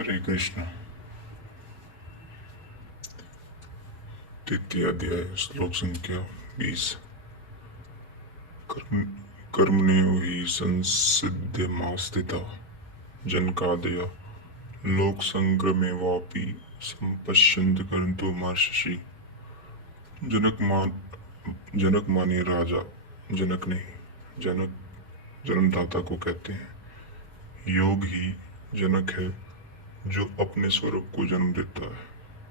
हरे कृष्ण। तृतीय अध्याय श्लोक संख्या 20। कर्म कर्मण्यो हि संसिद्धिमास्थिता जनकादय लोक संग्रमेवापि संपश्यन्ति करन्तु महर्षि। जनक माने राजा, जनक नहीं, जनक जन्मदाता को कहते हैं। योग ही जनक है जो अपने स्वरूप को जन्म देता है,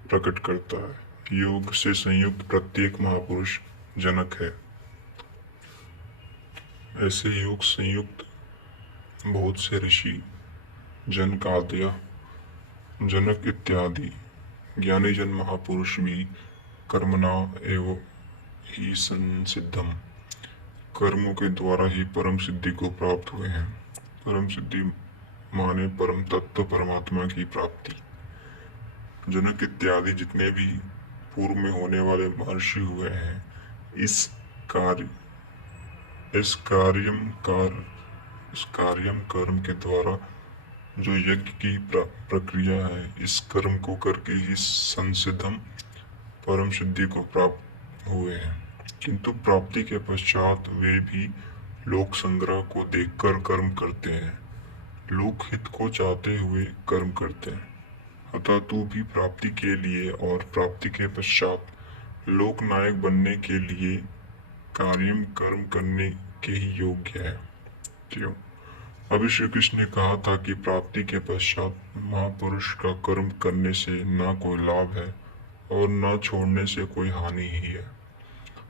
प्रकट करता है। योग से संयुक्त प्रत्येक महापुरुष जनक है। ऐसे योग संयुक्त बहुत से ऋषि, जनकादय, जनक इत्यादि ज्ञानी जन महापुरुष भी कर्मणा एव ही संसिद्धम, कर्मों के द्वारा ही परम सिद्धि को प्राप्त हुए हैं। परम सिद्धि माने परम तत्व परमात्मा की प्राप्ति। जनक इत्यादि जितने भी पूर्व में होने वाले महर्षि हुए हैं, इस कार्यम कर्म के द्वारा जो यज्ञ की प्रक्रिया है, इस कर्म को करके ही संसिद्धम परम सिद्धि को प्राप्त हुए हैं। किंतु प्राप्ति के पश्चात वे भी लोक संग्रह को देखकर कर्म करते हैं, लोक हित को चाहते हुए कर्म करते हैं। अतः तू भी प्राप्ति के लिए और प्राप्ति के पश्चात लोक नायक बनने के लिए कार्यम कर्म करने के ही योग्य है। क्यों? अभी श्री कृष्ण ने कहा था कि प्राप्ति के पश्चात महापुरुष का कर्म करने से ना कोई लाभ है और ना छोड़ने से कोई हानि ही है।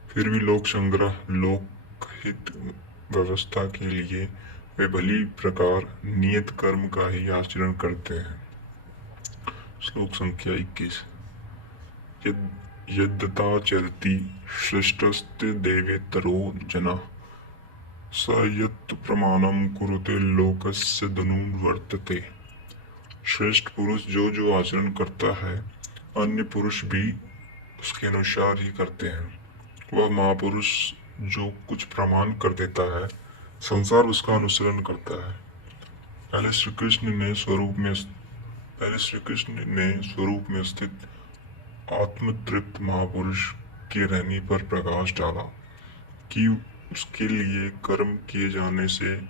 फिर भी लोक संग्रह, लोक हित व्यवस्था के लिए वे भली प्रकार नियत कर्म का ही आचरण करते हैं। श्लोक संख्या 21। यद्यताचरति श्रेष्ठस्ते देवेतरो जनः स यत् प्रमाणं कुरुते लोकस्य धनुर्वर्तते। श्रेष्ठ पुरुष जो जो आचरण करता है, अन्य पुरुष भी उसके अनुसार ही करते हैं। वह महापुरुष जो कुछ प्रमाण कर देता है, संसार उसका अनुसरण करता है। पहले श्री कृष्ण ने स्वरूप में स्थित आत्मतृप्त महापुरुष के रहने पर प्रकाश डाला कि उसके लिए कर्म किए जाने से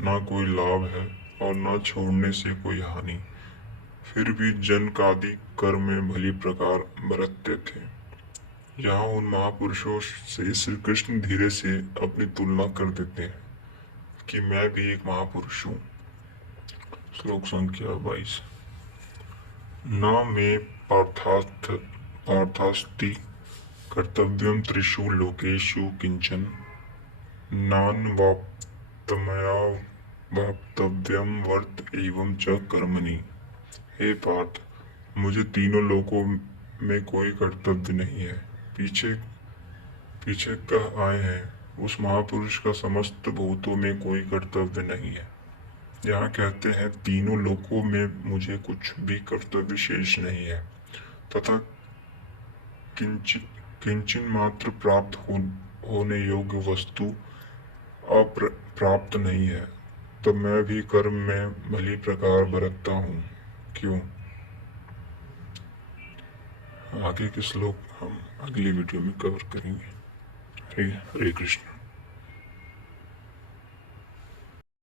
ना कोई लाभ है और ना छोड़ने से कोई हानि। फिर भी जनकादि कर्म में भली प्रकार बरतते थे। यहाँ उन महापुरुषों से श्री कृष्ण धीरे से अपनी तुलना कर देते हैं कि मैं भी एक महापुरुष हूँ। श्लोक संख्या 22। न मे पार्थास्ति कर्तव्यम त्रिषु लोकेषु किंचन नान्वाप्तमया वाप्तव्यम वर्त एवं च कर्मणि। हे पार्थ, मुझे तीनों लोकों में कोई कर्तव्य नहीं है। पीछे कह आए हैं, उस महापुरुष का समस्त भूतों में कोई कर्तव्य नहीं है। यहाँ कहते हैं तीनों लोकों में मुझे कुछ भी कर्तव्य शेष नहीं है तथा किंचन मात्र प्राप्त होने योग्य वस्तु अप्राप्त नहीं है। तब मैं भी कर्म में भली प्रकार बरतता हूँ। क्यों? आगे के श्लोक हम अगली वीडियो में कवर करेंगे। हरे कृष्ण।